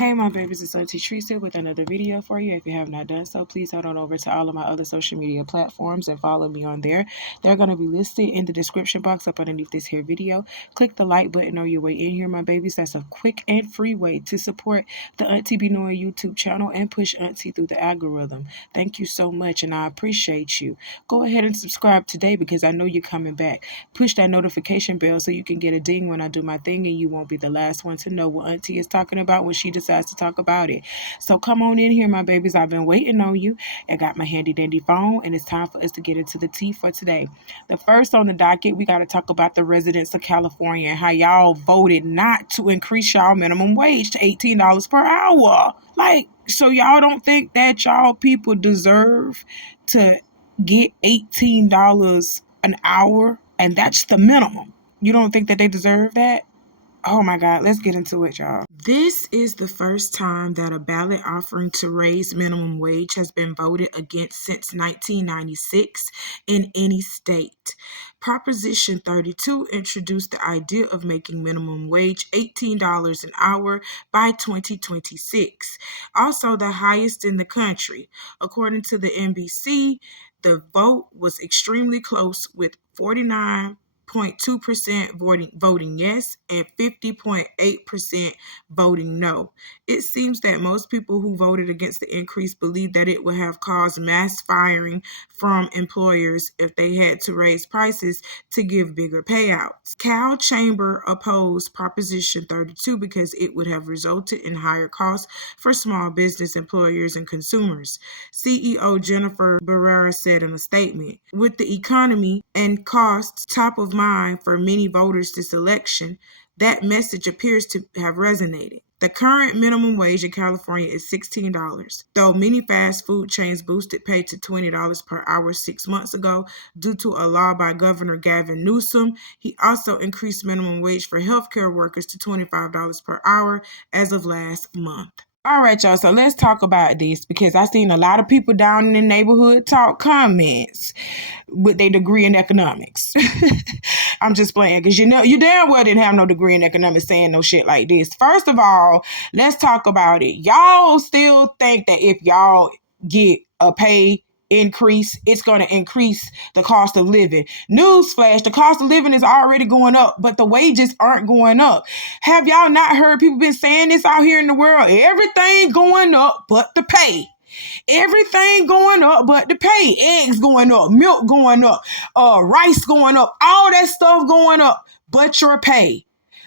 Hey my babies, it's Auntie Trice with another video for you. If you have not done so, please head on over to all of my other social media platforms and follow me on there. They're going to be listed in the description box up underneath this here video. Click the like button on your way in here, my babies. That's a quick and free way to support the Auntie Be Knowing YouTube channel and push Auntie through the algorithm. Thank you so much and I appreciate you. Go ahead and subscribe today because I know you're coming back. Push that notification bell so you can get a ding when I do my thing and you won't be the last one to know what Auntie is talking about when she decides to talk about it. So come on in here, my babies. I've been waiting on you. I got my handy dandy phone and it's time for us to get into the tea for today. The first on the docket, we got to talk about the residents of California and how y'all voted not to increase y'all minimum wage to $18 per hour. So y'all don't think that y'all people deserve to get $18 an hour and that's the minimum? You don't think that they deserve that? Oh my God, let's get into it, y'all. This is the first time that a ballot offering to raise minimum wage has been voted against since 1996 in any state. Proposition 32 introduced the idea of making minimum wage $18 an hour by 2026, also the highest in the country. According to the NBC, the vote was extremely close with 49.2% voting yes and 50.8% voting no. It seems that most people who voted against the increase believe that it would have caused mass firing from employers if they had to raise prices to give bigger payouts. Cal Chamber opposed Proposition 32 because it would have resulted in higher costs for small business employers and consumers. CEO Jennifer Barrera said in a statement, "With the economy and costs top of mind for many voters this election, that message appears to have resonated. The current minimum wage in California is $16, though many fast food chains boosted pay to $20 per hour 6 months ago due to a law by Governor Gavin Newsom. He also increased minimum wage for healthcare workers to $25 per hour as of last month." All right, y'all, so let's talk about this because I've seen a lot of people down in the neighborhood talk comments with their degree in economics. I'm just playing because you damn well didn't have no degree in economics saying no shit like this. First of all, let's talk about it. Y'all still think that if y'all get a pay increase, it's going to increase the cost of living. Newsflash, the cost of living is already going up, but the wages aren't going up. Have y'all not heard people been saying this out here in the world? Everything going up but the pay. Everything going up but the pay. Eggs going up, milk going up, rice going up, all that stuff going up but your pay.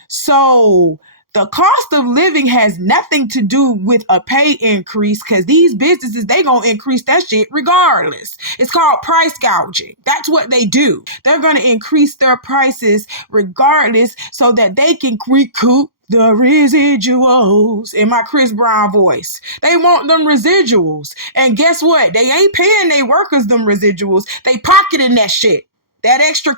So the cost of living has nothing to do with a pay increase because these businesses, they gonna increase that shit regardless. It's called price gouging. That's what they do. They're gonna increase their prices regardless so that they can recoup the residuals in my Chris Brown voice. They want them residuals. And guess what? They ain't paying their workers them residuals. They pocketing that shit. That extra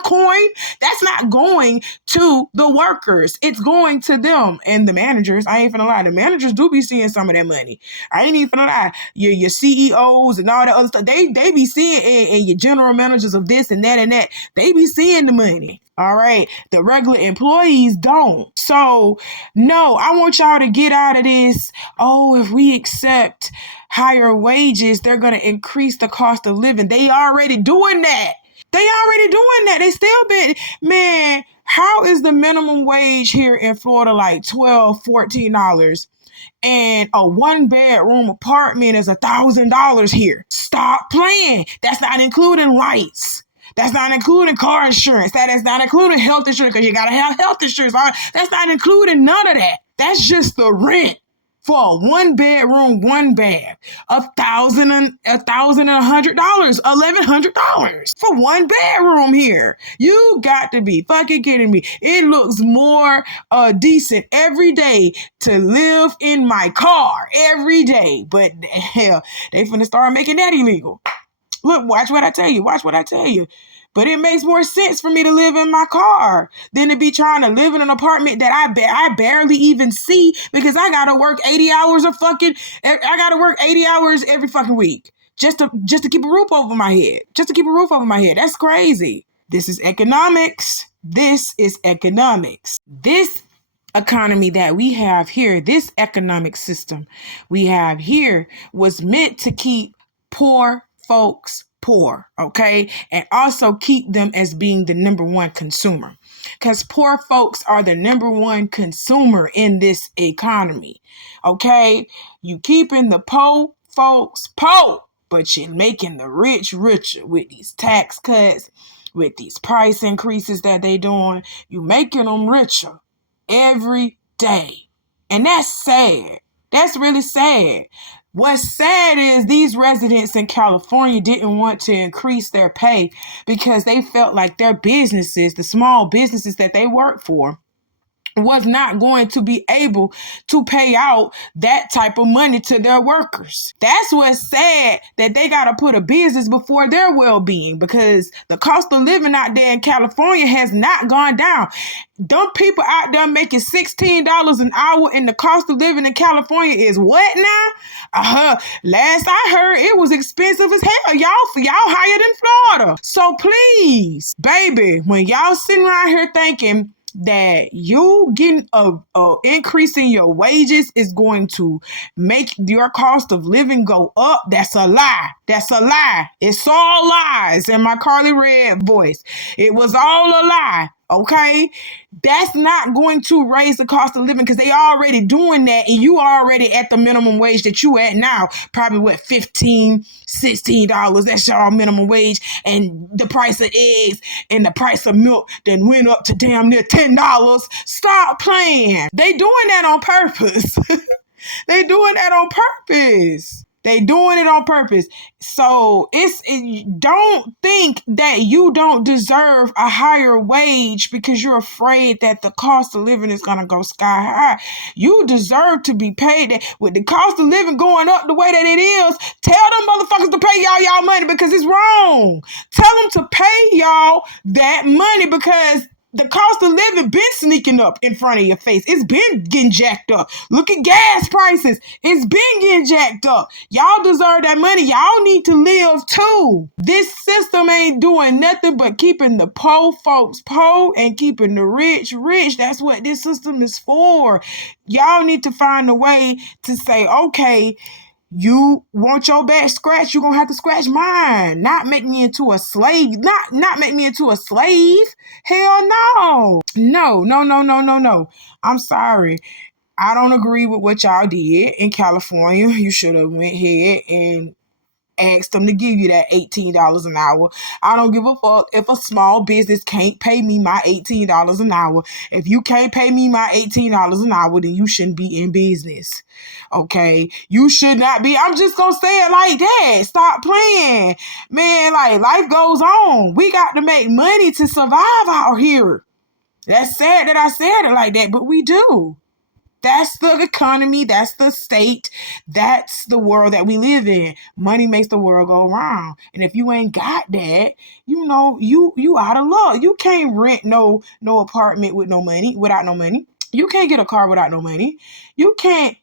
coin, that's not going to the workers. It's going to them and the managers. I ain't finna lie. The managers do be seeing some of that money. I ain't even finna lie. Your CEOs and all that other stuff, they be seeing, and your general managers of this and that, they be seeing the money. All right. The regular employees don't. So, no, I want y'all to get out of this. Oh, if we accept higher wages, they're going to increase the cost of living. They already doing that. They still been, man, how is the minimum wage here in Florida like $12, $14? And a 1-bedroom apartment is $1,000 here. Stop playing. That's not including lights. That's not including car insurance. That is not including health insurance because you got to have health insurance. That's not including none of that. That's just the rent for a 1-bedroom, 1 bath, $1,100, $1,100 for 1 bedroom here. You got to be fucking kidding me. It looks more decent every day to live in my car every day. But hell, they finna start making that illegal. Look, watch what I tell you. But it makes more sense for me to live in my car than to be trying to live in an apartment that I barely even see because I gotta work 80 hours every fucking week just to keep a roof over my head. That's crazy. This is economics. This economy that we have here, this economic system we have here was meant to keep poor folks poor, okay? And also keep them as being the number one consumer. Because poor folks are the number one consumer in this economy, okay? You keeping the poor folks poor, but you're making the rich richer with these tax cuts, with these price increases that they doing. You making them richer every day. And that's sad. That's really sad. What's sad is these residents in California didn't want to increase their pay because they felt like their businesses, the small businesses that they work for, was not going to be able to pay out that type of money to their workers. That's what's sad, that they got to put a business before their well-being, because the cost of living out there in California has not gone down. Them people out there making $16 an hour, and the cost of living in California is what now? Last I heard, it was expensive as hell, y'all. For y'all higher than Florida. So please, baby, when y'all sitting around here thinking that you getting a increase in your wages is going to make your cost of living go up, that's a lie. That's a lie. It's all lies in my Carly Red voice. It was all a lie. Okay, that's not going to raise the cost of living, because they already doing that, and you already at the minimum wage that you at now, probably what, $15, $16, that's your minimum wage, and the price of eggs and the price of milk then went up to damn near $10. Stop playing. They doing that on purpose. They doing that on purpose. They doing it on purpose. So don't think that you don't deserve a higher wage because you're afraid that the cost of living is going to go sky high. You deserve to be paid that. With the cost of living going up the way that it is, tell them motherfuckers to pay y'all money, because it's wrong. Tell them to pay y'all that money, because the cost of living been sneaking up in front of your face. It's been getting jacked up. Look at gas prices. It's been getting jacked up. Y'all deserve that money. Y'all need to live too. This system ain't doing nothing but keeping the poor folks poor and keeping the rich rich. That's what this system is for. Y'all need to find a way to say, okay, you want your back scratched, you're gonna have to scratch mine. Not make me into a slave. Not make me into a slave. Hell no. No. I'm sorry. I don't agree with what y'all did in California. You should have went ahead and asked them to give you that $18 an hour. I don't give a fuck if a small business can't pay me my $18 an hour. If you can't pay me my $18 an hour, then you shouldn't be in business. Okay? You should not be. I'm just gonna say it like that. Stop playing. Man, like, life goes on. We got to make money to survive out here. That's sad that I said it like that, but we do. That's the economy. That's the state. That's the world that we live in. Money makes the world go round. And if you ain't got that, you know, you out of luck. You can't rent no apartment with no money, without no money. You can't get a car without no money. You can't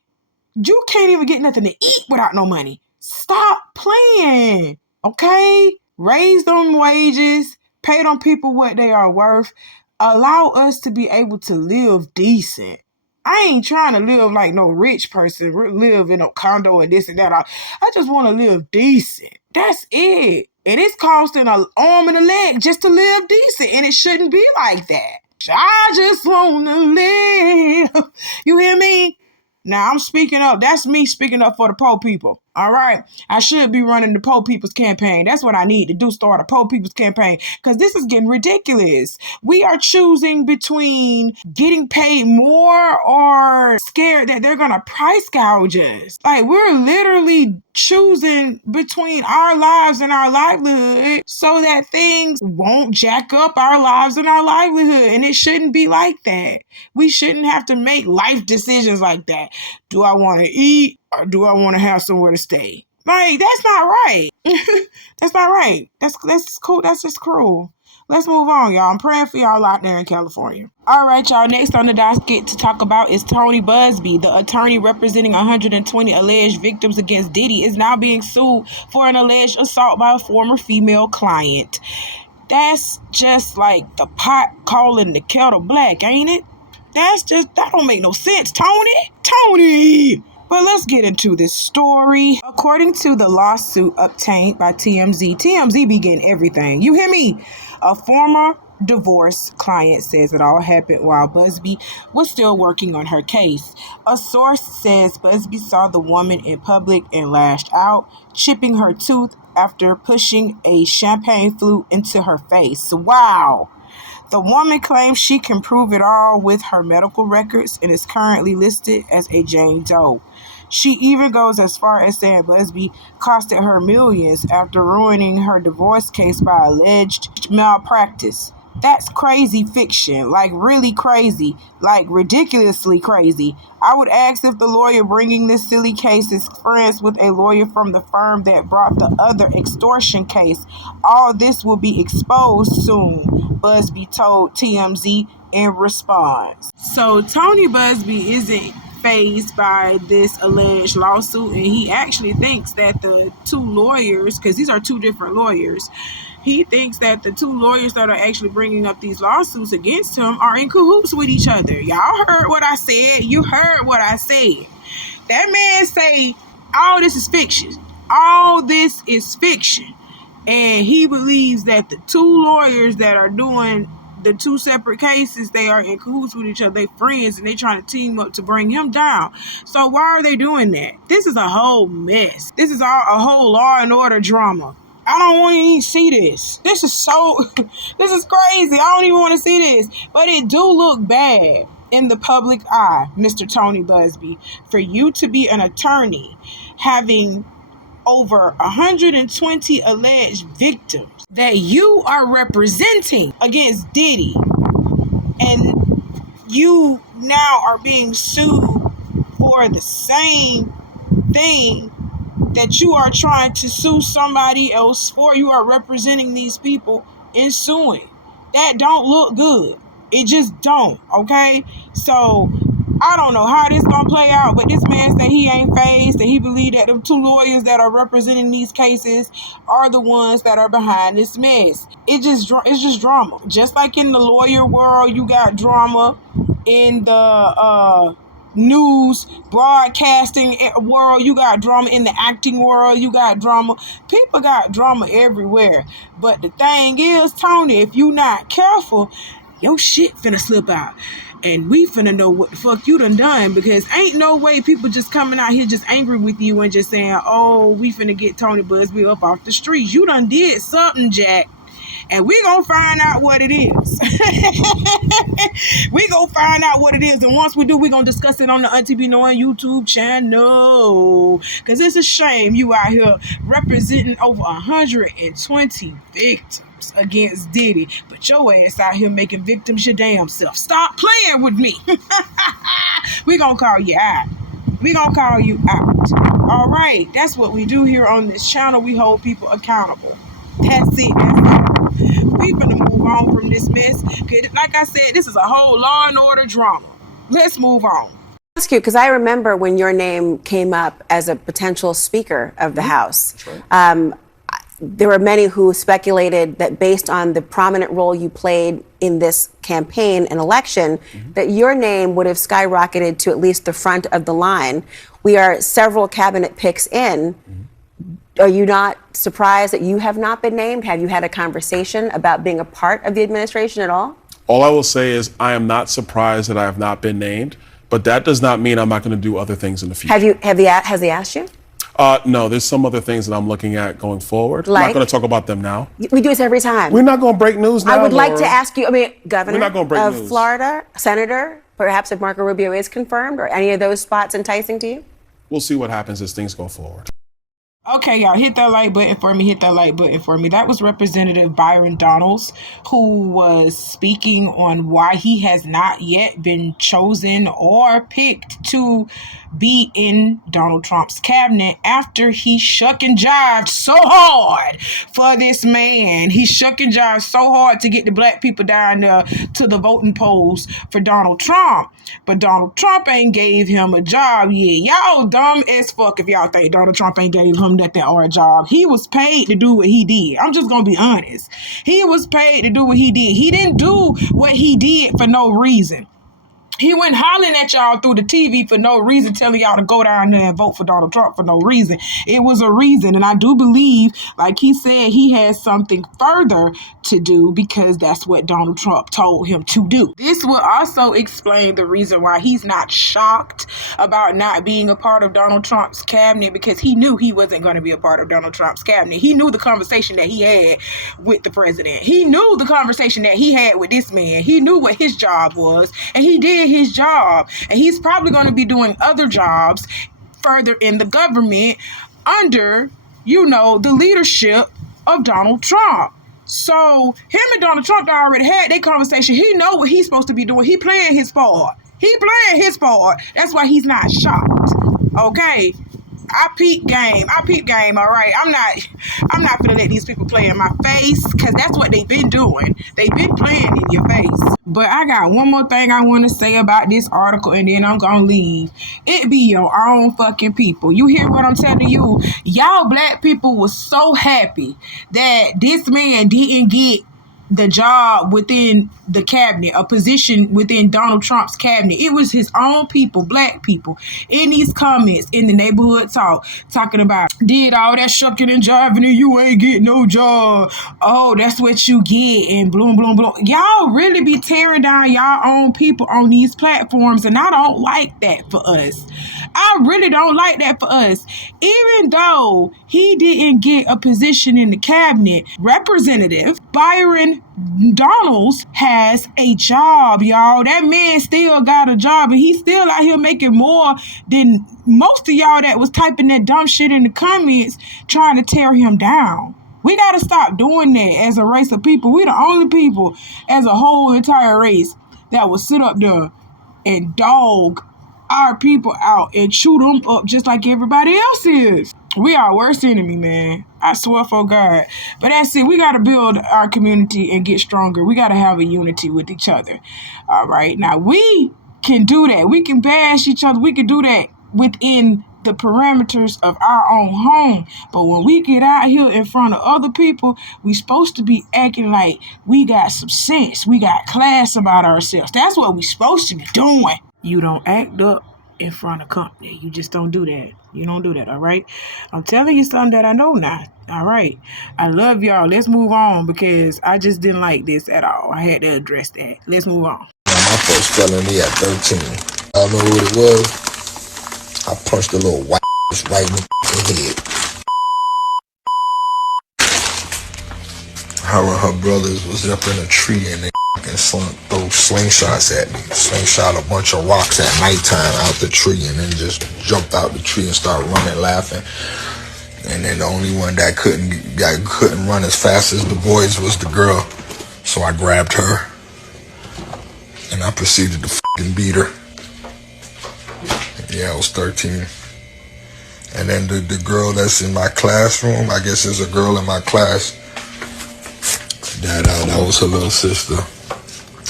even get nothing to eat without no money. Stop playing. Okay? Raise them wages. Pay them people what they are worth. Allow us to be able to live decent. I ain't trying to live like no rich person, live in a condo and this and that. I just want to live decent. That's it. And it's costing an arm and a leg just to live decent. And it shouldn't be like that. I just want to live. You hear me? Now I'm speaking up. That's me speaking up for the poor people. All right. I should be running the poor people's campaign. That's what I need to do. Start a poor people's campaign. Because this is getting ridiculous. We are choosing between getting paid more or scared that they're going to price gouge us. Like, we're literally choosing between our lives and our livelihood so that things won't jack up our lives and our livelihood. And it shouldn't be like that. We shouldn't have to make life decisions like that. Do I want to eat or do I want to have somewhere to stay? Like, that's not right. That's not right. That's cool. That's just cruel. Let's move on, y'all. I'm praying for y'all out there in California. All right, y'all. Next on the docket to talk about is Tony Buzbee. The attorney representing 120 alleged victims against Diddy is now being sued for an alleged assault by a former female client. That's just like the pot calling the kettle black, ain't it? That don't make no sense, Tony. But let's get into this story. According to the lawsuit obtained by TMZ be getting everything. You hear me? A former divorce client says it all happened while Buzbee was still working on her case. A source says Buzbee saw the woman in public and lashed out, chipping her tooth after pushing a champagne flute into her face. Wow. The woman claims she can prove it all with her medical records and is currently listed as a Jane Doe. She even goes as far as saying Buzbee costed her millions after ruining her divorce case by alleged malpractice. That's crazy fiction, like really crazy, like ridiculously crazy. I would ask if the lawyer bringing this silly case is friends with a lawyer from the firm that brought the other extortion case. All this will be exposed soon, Buzbee told TMZ in response. So Tony Buzbee isn't fazed by this alleged lawsuit, and he actually thinks that the two lawyers, because these are two different lawyers, he thinks that the two lawyers that are actually bringing up these lawsuits against him are in cahoots with each other. Y'all heard what I said. You heard what I said. That man say all this is fiction. All this is fiction. And he believes that the two lawyers that are doing the two separate cases, they are in cahoots with each other. They friends, and they trying to team up to bring him down. So why are they doing that? This is a whole mess. This is all a whole Law and Order drama. I don't want to even see this. This is crazy. I don't even want to see this. But it do look bad in the public eye, Mr. Tony Buzbee, for you to be an attorney having over 120 alleged victims that you are representing against Diddy, and you now are being sued for the same thing that you are trying to sue somebody else for. You are representing these people in suing. That don't look good. It just don't, okay? So I don't know how this gonna play out, but this man said he ain't fazed, and he believed that the two lawyers that are representing these cases are the ones that are behind this mess. It's just drama. Just like in the lawyer world, you got drama. In the news broadcasting world, you got drama. In the acting world, you got drama. People got drama everywhere. But the thing is, Tony, if you not careful, your shit finna slip out. And we finna know what the fuck you done, because ain't no way people just coming out here just angry with you and just saying, oh, we finna get Tony Buzbee up off the streets. You done did something, Jack. And we gonna find out what it is. We gonna find out what it is. And once we do, we gonna discuss it on the Auntie Be Knowing YouTube channel. Because it's a shame you out here representing over 120 victims against Diddy. But your ass out here making victims your damn self. Stop playing with me. We gonna call you out. We gonna call you out. All right. That's what we do here on this channel. We hold people accountable. That's it. That's all. We finna move on from this mess. Like I said, this is a whole Law and Order drama. Let's move on. That's cute, because I remember when your name came up as a potential Speaker of the House. Right. There were many who speculated that based on the prominent role you played in this campaign and election, that your name would have skyrocketed to at least the front of the line. We are several cabinet picks in. Are you not surprised that you have not been named? Have you had a conversation about being a part of the administration at all? All I will say is I am not surprised that I have not been named, but that does not mean I'm not going to do other things in the future. Has he asked you? No, there's some other things that I'm looking at going forward. Like? I'm not going to talk about them now. We do this every time. We're not going to break news now. I would like to ask you, Governor We're not gonna break of news. Florida, Senator, perhaps if Marco Rubio is confirmed, or any of those spots enticing to you? We'll see what happens as things go forward. Okay, y'all, hit that like button for me. Hit that like button for me. That was Representative Byron Donalds, who was speaking on why he has not yet been chosen or picked to be in Donald Trump's cabinet after he shuck and jived so hard for this man. He shuck and jived so hard to get the black people down there to the voting polls for Donald Trump. But Donald Trump ain't gave him a job yet. Y'all dumb as fuck if y'all think Donald Trump ain't gave him nothing or a job. He was paid to do what he did. I'm just gonna be honest. He was paid to do what he did. He didn't do what he did for no reason. He went hollering at y'all through the TV for no reason, telling y'all to go down there and vote for Donald Trump for no reason. It was a reason. And I do believe, like he said, he has something further to do because that's what Donald Trump told him to do. This will also explain the reason why he's not shocked about not being a part of Donald Trump's cabinet, because he knew he wasn't going to be a part of Donald Trump's cabinet. He knew the conversation that he had with the president. He knew the conversation that he had with this man. He knew what his job was, and he did his job. And he's probably going to be doing other jobs further in the government under, the leadership of Donald Trump. So him and Donald Trump already had their conversation. He know what he's supposed to be doing. He playing his part. That's why he's not shocked. Okay. I peep game, all right? I'm not gonna let these people play in my face, because that's what they've been doing. They've been playing in your face. But I got one more thing I want to say about this article, and then I'm gonna leave. It be your own fucking people. You hear what I'm telling you? Y'all black people was so happy that this man didn't get the job within the cabinet, a position within Donald Trump's cabinet. It was his own people, black people, in these comments in the neighborhood talking about, did all that shucking and jiving and you ain't get no job. Oh, that's what you get, and bloom, bloom, bloom. Y'all really be tearing down y'all own people on these platforms, and I don't like that for us. I really don't like that for us. Even though he didn't get a position in the cabinet, Representative Byron Donalds has a job, y'all. That man still got a job, and he's still out here making more than most of y'all that was typing that dumb shit in the comments trying to tear him down. We got to stop doing that as a race of people. We the only people as a whole entire race that will sit up there and dog our people out and chew them up just like everybody else is. We are worst enemy, man. I swear for God. But that's it. We got to build our community and get stronger. We got to have a unity with each other. All right. Now, we can do that. We can bash each other. We can do that within the parameters of our own home. But when we get out here in front of other people, we supposed to be acting like we got some sense. We got class about ourselves. That's what we supposed to be doing. You don't act up in front of company. You just don't do that. You don't do that, all right? I'm telling you something that I know now, all right? I love y'all. Let's move on, because I just didn't like this at all. I had to address that. Let's move on. My first felony at 13. I don't know what it was. I punched a little white right in the head. Her and her brothers was up in a tree and they throw slingshots at me. Slingshot a bunch of rocks at nighttime out the tree, and then just jumped out the tree and started running, laughing. And then the only one that couldn't run as fast as the boys was the girl. So I grabbed her and I proceeded to fucking beat her. Yeah, I was 13. And then the girl that's in my classroom, I guess there's a girl in my class that was her little sister.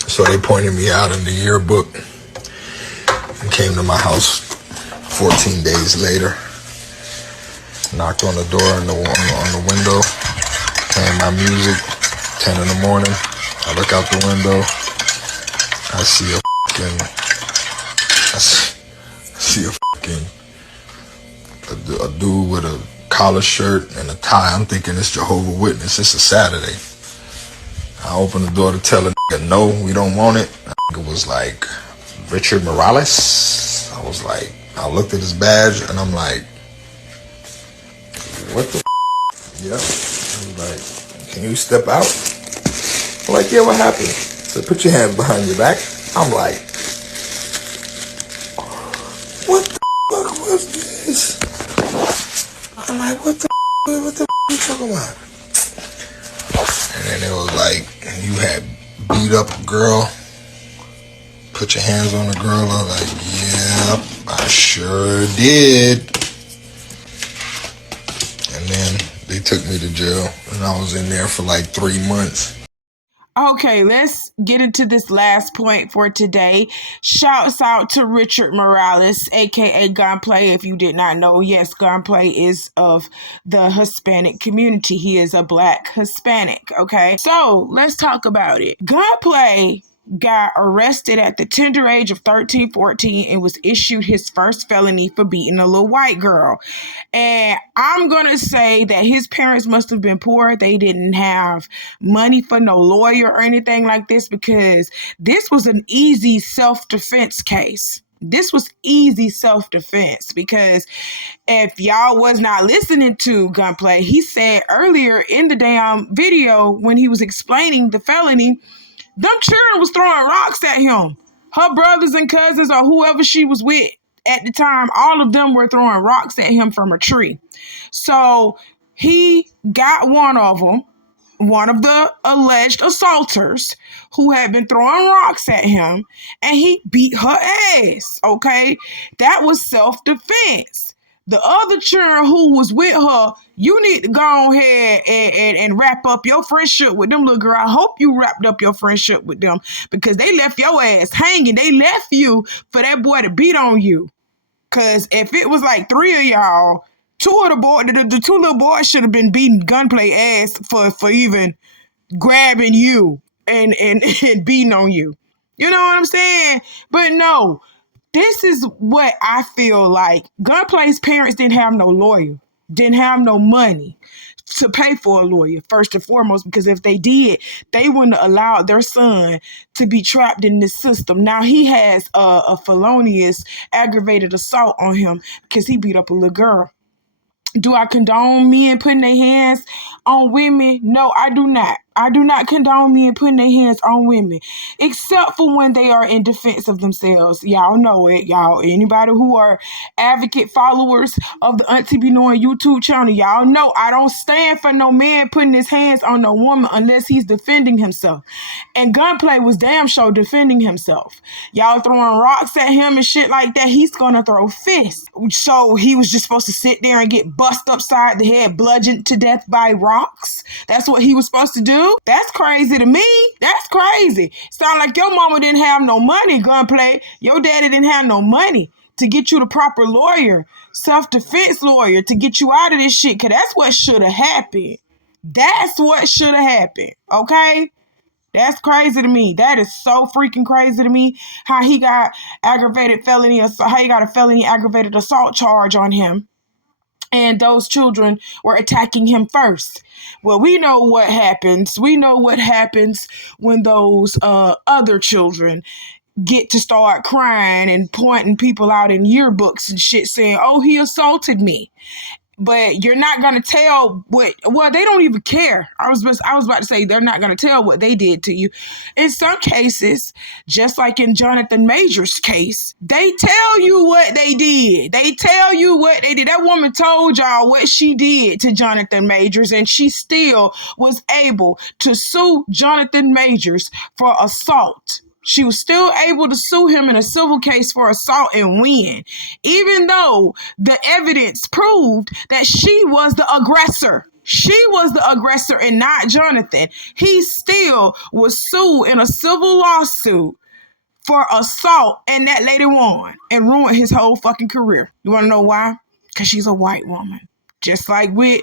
So they pointed me out in the yearbook and came to my house 14 days later. Knocked on the door on the window, playing my music, 10 in the morning. I look out the window, I see a dude with a collar shirt and a tie. I'm thinking it's Jehovah's Witness. It's a Saturday. I opened the door to tell a nigga, no, we don't want it. It was like, Richard Morales. I looked at his badge and I'm like, what the Yeah. I was like, can you step out? I'm like, yeah, what happened? So put your hands behind your back. I'm like, what the fuck was this? I'm like, what the you talking about? And then it was like, you had beat up a girl, put your hands on the girl. I was like, yeah, I sure did. And then they took me to jail, and I was in there for like 3 months. Okay, let's get into this last point for today. Shouts out to Richard Morales, aka Gunplay. If you did not know, yes, Gunplay is of the Hispanic community. He is a black Hispanic, okay? So let's talk about it. Gunplay got arrested at the tender age of 13, 14 and was issued his first felony for beating a little white girl. And I'm going to say that his parents must have been poor. They didn't have money for no lawyer or anything like this, because this was an easy self-defense case. This was easy self-defense, because if y'all was not listening to Gunplay, he said earlier in the damn video when he was explaining the felony, them children was throwing rocks at him. Her brothers and cousins, or whoever she was with at the time, all of them were throwing rocks at him from a tree. So he got one of them, one of the alleged assaulters who had been throwing rocks at him, and he beat her ass, okay? That was self-defense. The other children who was with her, you need to go ahead and wrap up your friendship with them, little girl. I hope you wrapped up your friendship with them, because they left your ass hanging. They left you for that boy to beat on you. Because if it was like 3 of y'all, the two little boys should have been beating Gunplay ass for even grabbing you and beating on you. You know what I'm saying? But no, this is what I feel like. Gunplay's parents didn't have no lawyer, didn't have no money to pay for a lawyer, first and foremost, because if they did, they wouldn't have allowed their son to be trapped in this system. Now he has a felonious aggravated assault on him because he beat up a little girl. Do I condone men putting their hands on women? No, I do not. I do not condone men putting their hands on women, except for when they are in defense of themselves. Y'all know it. Y'all, anybody who are advocate followers of the Auntie Be Knowing YouTube channel, y'all know I don't stand for no man putting his hands on no woman unless he's defending himself. And Gunplay was damn sure defending himself. Y'all throwing rocks at him and shit like that, he's gonna throw fists. So he was just supposed to sit there and get bust upside the head, bludgeoned to death by rocks? That's what he was supposed to do? That's crazy to me. That's crazy. Sound like your mama didn't have no money, Gunplay. Your daddy didn't have no money to get you the proper lawyer, self-defense lawyer, to get you out of this shit, because that's what should have happened. That's what should have happened, okay? That's crazy to me. That is so freaking crazy to me, how he got how he got a felony aggravated assault charge on him, and those children were attacking him first. Well, we know what happens. We know what happens when those other children get to start crying and pointing people out in yearbooks and shit, saying, oh, he assaulted me. But you're not going to tell they don't even care. I was about to say they're not going to tell what they did to you. In some cases, just like in Jonathan Major's case, they tell you what they did. They tell you what they did. That woman told y'all what she did to Jonathan Majors, and she still was able to sue Jonathan Majors for assault. She was still able to sue him in a civil case for assault and win, even though the evidence proved that she was the aggressor. She was the aggressor and not Jonathan. He still was sued in a civil lawsuit for assault, and that lady won and ruined his whole fucking career. You want to know why? Because she's a white woman. Just like with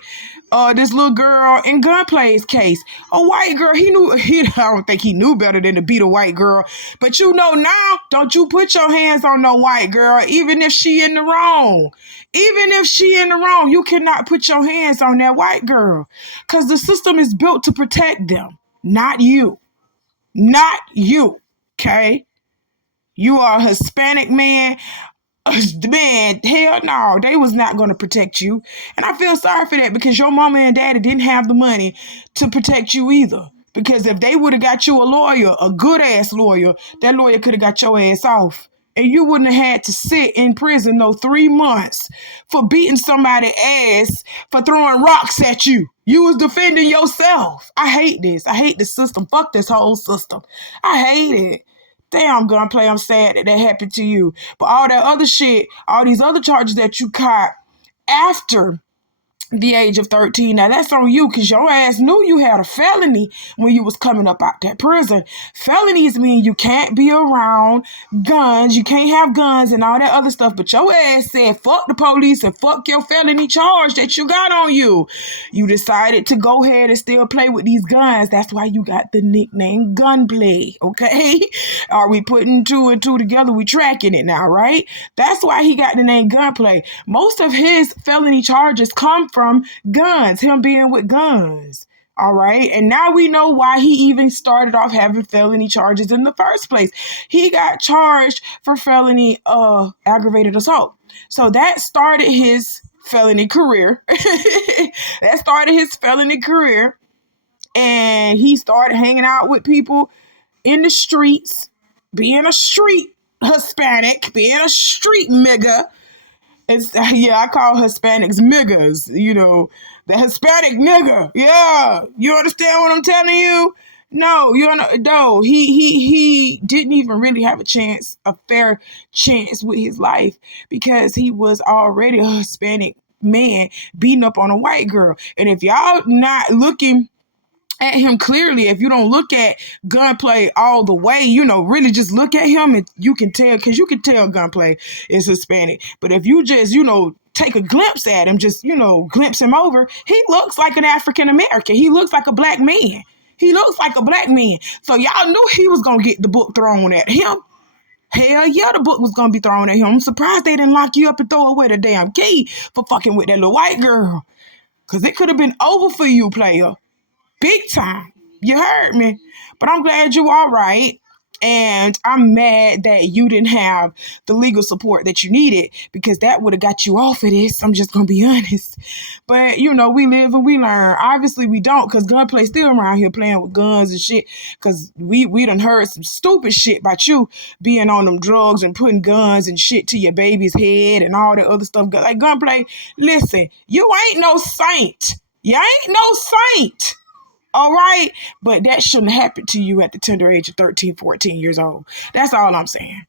this little girl in Gunplay's case. A white girl, I don't think he knew better than to beat a white girl. But you know now, don't you put your hands on no white girl, even if she in the wrong. Even if she in the wrong, you cannot put your hands on that white girl. Because the system is built to protect them, not you. Not you, okay? You are a Hispanic man. Man, hell no, they was not going to protect you. And I feel sorry for that, because your mama and daddy didn't have the money to protect you either. Because if they would have got you a lawyer, a good ass lawyer, that lawyer could have got your ass off. And you wouldn't have had to sit in prison 3 months for beating somebody's ass for throwing rocks at you. You was defending yourself. I hate this. I hate the system. Fuck this whole system. I hate it. Damn, Gunplay, I'm sad that happened to you. But all that other shit, all these other charges that you caught after the age of 13. Now that's on you because your ass knew you had a felony when you was coming up out that prison. Felonies mean you can't be around guns, you can't have guns and all that other stuff, but your ass said fuck the police and fuck your felony charge that you got on you. You decided to go ahead and still play with these guns. That's why you got the nickname Gunplay, okay? Are we putting two and two together? We tracking it now, right? That's why he got the name Gunplay. Most of his felony charges come from guns, him being with guns. All right. And now we know why he even started off having felony charges in the first place. He got charged for felony aggravated assault. So that started his felony career. And he started hanging out with people in the streets, being a street Hispanic, being a street nigga. I call Hispanics niggers, the Hispanic nigger. Yeah, you understand what I'm telling you? No, he didn't even really have a fair chance with his life because he was already a Hispanic man beating up on a white girl. And if y'all not looking at him clearly, if you don't look at Gunplay all the way, really just look at him and you can tell, because you can tell Gunplay is Hispanic. But if you just, take a glimpse at him, just, glimpse him over, he looks like an African American. He looks like a black man. So y'all knew he was going to get the book thrown at him. Hell yeah, the book was going to be thrown at him. I'm surprised they didn't lock you up and throw away the damn key for fucking with that little white girl. Because it could have been over for you, player. Big time. You heard me. But I'm glad you all right. And I'm mad that you didn't have the legal support that you needed, because that would have got you off of this. I'm just going to be honest. But, we live and we learn. Obviously, we don't, because Gunplay still around here playing with guns and shit, because we done heard some stupid shit about you being on them drugs and putting guns and shit to your baby's head and all that other stuff. Like, Gunplay, listen, you ain't no saint. All right, but that shouldn't happen to you at the tender age of 13, 14 years old. That's all I'm saying.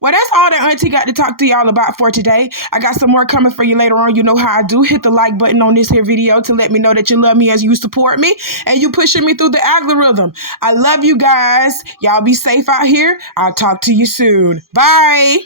Well, that's all that Auntie got to talk to y'all about for today. I got some more coming for you later on. You know how I do. Hit the like button on this here video to let me know that you love me as you support me and you pushing me through the algorithm. I love you guys. Y'all be safe out here. I'll talk to you soon. Bye.